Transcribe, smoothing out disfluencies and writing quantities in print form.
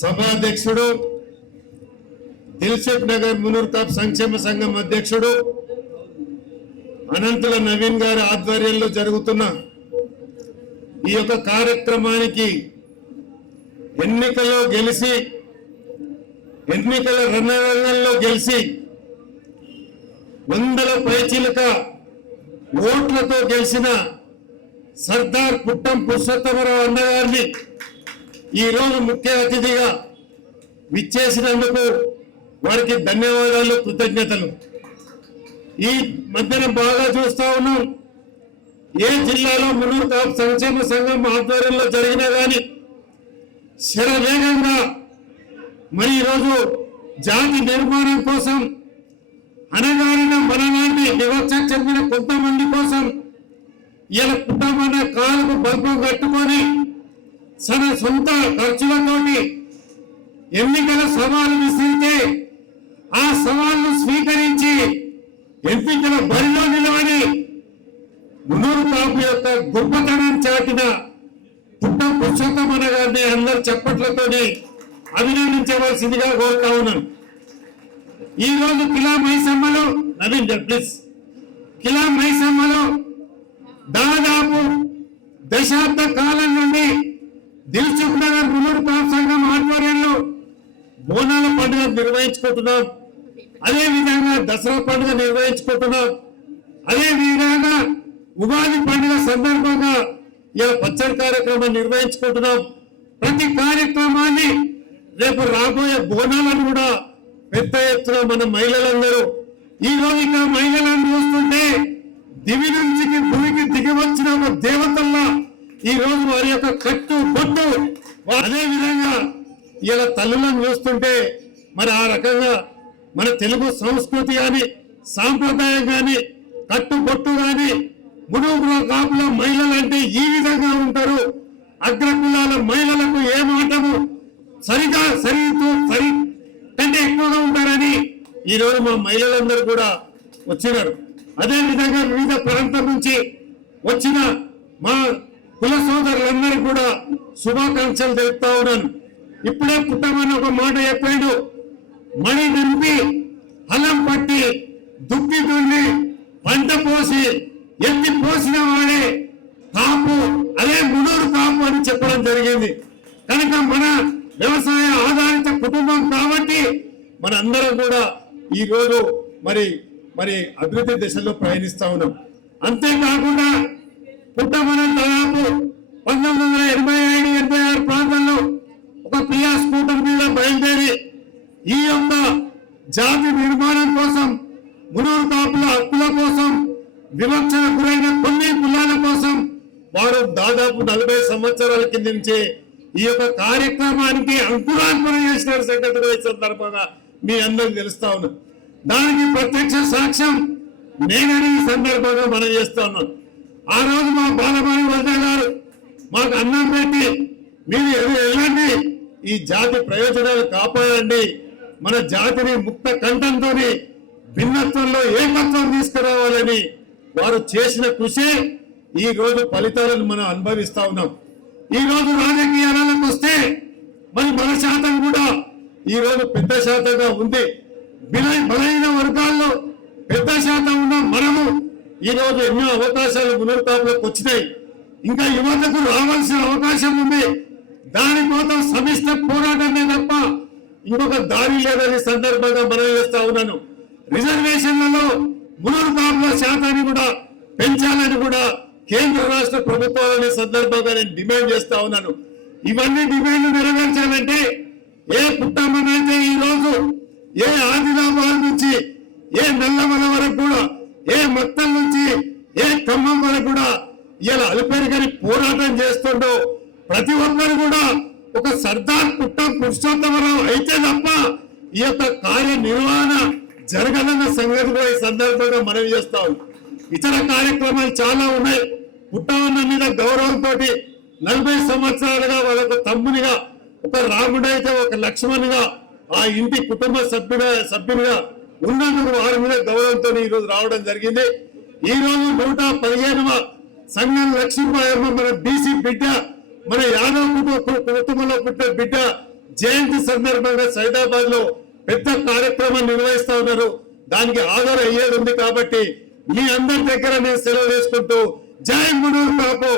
సభాధ్యక్షుడు Dilsukh Nagar Munur cap సంక్షేమ సంఘం అధ్యక్షుడు అనంతుల నవీన్ గారి ఆధ్వర్యంలో జరుగుతున్న ఈ యొక్క కార్యక్రమానికి ఎన్నికల్లో గెలిచి ఎన్నికల రణరంగంలో గెలిచి వందల పైచిలక ఓట్లతో గెలిచిన సర్దార్ పుట్టం పురుషోత్తమరావు అన్నగారిని ఈరోజు ముఖ్య అతిథిగా విచ్చేసినందుకు వారికి ధన్యవాదాలు, కృతజ్ఞతలు. ఈ మధ్యన బాగా చూస్తా ఉన్నాం, ఏ జిల్లాలో మునూర్ కాప్ సంక్షేమ సంఘం ఆధ్వర్యంలో జరిగినా కానీ శరవేగంగా మరి ఈరోజు జాతి నిర్మాణం కోసం అనగారిన మనలాంటి వివక్ష చెందిన కొంతమంది కోసం ఇలా పుట్టమన్న కాలకు బల్బం కట్టుకొని తన సొంత ఖర్చులతోటి ఎన్నికల సవాలు విసిరితే ఆ సవాళ్లు స్వీకరించి ఎన్నికల బరిలో నిలవని మునూర్ కాపు యొక్క గొప్పతనం చాటిన పుట్టం పురుషోత్తమన్న గారిని అందరు చప్పట్లతోనే అభినందించవలసిందిగా కోరుతా ఉన్నాను. ఈ రోజు కిలా మైసమ్మలో నవీన్ ప్లీజ్ కిలా మైసమ్మలో దాదాపు దశాబ్ద కాలం నుండి దిల్సుఖ్ నగర్ మునూర్ కాప్ సంఘం ఆధ్వర్యంలో బోనాల పండుగ నిర్వహించుకుంటున్నాం. అదే విధంగా దసరా పండుగ నిర్వహించుకుంటున్నాం. అదే విధంగా ఉగాది పండుగ సందర్భంగా ఇలా పచ్చడి కార్యక్రమం నిర్వహించుకుంటున్నాం. ప్రతి కార్యక్రమాన్ని రేపు రాబోయే బోనాలను కూడా పెద్ద ఎత్తున మన మహిళలందరూ ఈ రోజు ఇక మహిళలను చూస్తుంటే దివి నుంచి భూమికి దిగి వచ్చిన ఒక దేవతల్లా ఈ రోజు వారి యొక్క కట్టు బొట్టు, అదే విధంగా ఇలా తల్లులను చూస్తుంటే మరి ఆ రకంగా మన తెలుగు సంస్కృతి కానీ సాంప్రదాయం కానీ కట్టుబొట్టు కానీ మునూర్ కాపుల మహిళలు అంటే ఈ విధంగా ఉంటారు. అగ్రకులాల మహిళలకు ఏ మాటము సరిగా సరి కంటే ఎక్కువగా ఉంటారని ఈ రోజు మా మహిళలందరూ కూడా వచ్చినారు. అదే విధంగా వివిధ ప్రాంతం నుంచి వచ్చిన మా కుల సోదరులందరూ కూడా శుభాకాంక్షలు తెలుపుతా ఉన్నాను. ఇప్పుడే పుట్టమని ఒక మాట చెప్పాడు, మణి నింపి హలం పట్టి దుక్కి దున్ని పంట పోసి ఎత్తి పోసిన వాడే కాపు, అదే మునూర్ కాపు అని చెప్పడం జరిగింది. కనుక మన వ్యవసాయ ఆధారిత కుటుంబం కాబట్టి మన అందరం కూడా ఈ రోజు మరి మరి అభివృద్ధి దిశలో ప్రయాణిస్తా ఉన్నాం. అంతేకాకుండా పుట్టమనం దాదాపు 1985-86 ప్రాంతంలో ఒక ప్రియా స్కూటర్ మీద బయలుదేరి ఈ యొక్క జాతి నిర్మాణం కోసం, మునూర్ కాపుల హక్కుల కోసం, వివక్షణ గురైన కొన్ని కులాల కోసం వారు దాదాపు 40 సంవత్సరాల కింద నుంచే ఈ యొక్క కార్యక్రమానికి అంకురార్పణ చేసిన సంగతి సందర్భంగా మీ అందరికి తెలుస్తా ఉన్నాం. దానికి ప్రత్యక్ష సాక్ష్యం నేనని ఈ సందర్భంగా మనం చేస్తా ఉన్నాం. ఆ రోజు మా బాలమణి వద్ద గారు మాకు అన్నం పెట్టి మీరు ఎలాంటి ఈ జాతి ప్రయోజనాలు కాపాడండి, మన జాతిని ముక్త కంఠంతో భిన్నత్వంలో ఏకత్వం తీసుకురావాలని వారు చేసిన కృషి ఈ రోజు ఫలితాలను మనం అనుభవిస్తా ఉన్నాం. ఈ రోజు రాజకీయాలకు వస్తే మరి మన శాతం కూడా ఈ రోజు పెద్ద శాతంగా ఉంది. బలైన వర్గాల్లో పెద్ద శాతం ఉన్న మనము ఈ రోజు ఎన్నో అవకాశాలు మునూర్ కాపులకు వచ్చినాయి. ఇంకా యువతకు రావాల్సిన అవకాశం ఉంది. దానికోసం సమిష్ట పోరాటమే తప్ప ఇంకొక దారి లేదని సందర్భంగా మనం చేస్తా ఉన్నాను. రిజర్వేషన్లలో మునూర్ కాపుల శాతాన్ని కూడా పెంచాలని కూడా కేంద్ర రాష్ట్ర ప్రభుత్వాలని సందర్భంగా నేను డిమాండ్ చేస్తా ఉన్నాను. ఇవన్నీ డిమాండ్లు నెరవేర్చాలంటే ఏ పుట్టమనైతే ఈ రోజు ఏ ఆదిలాబాద్ నుంచి ఏ నల్లమల వరకు కూడా, ఏ మత్తల్ నుంచి ఏ ఖమ్మం వరకు కూడా ఇలా అలుపెరుగని పోరాటం చేస్తుండో ప్రతి ఒక్కరు కూడా ఒక సర్దార్ పుట్టం పురుషోత్తమరావు అయితే తప్ప ఈ యొక్క కార్యనిర్వహణ జరగదన్న సంగతి కూడా ఈ సందర్భంగా మనవి చేస్తాం. ఇతర కార్యక్రమాలు చాలా ఉన్నాయి. పుట్టమన్న మీద గౌరవంతో 40 సంవత్సరాలుగా వాళ్ళకు తమ్మునిగా, ఒక రాముడైతే ఒక లక్ష్మణుగా, ఆ ఇంటి కుటుంబ సభ్యునిగా ఉన్నందుకు వారి మీద గౌరవంతో ఈ రోజు రావడం జరిగింది. ఈ రోజు 115వ సంఘం లక్ష్మీబాయమ్మ మన బీసీ బిడ్డ, మన యాదవ్ కుటుంబంలో పుట్టిన బిడ్డ జయంతి సందర్భంగా సైదాబాద్ లో పెద్ద కార్యక్రమం నిర్వహిస్తా ఉన్నారు. దానికి ఆధారం అయ్యేది ఉంది కాబట్టి మీ అందరి దగ్గర నేను సెలవు చేసుకుంటూ జై మునూరు కాపు.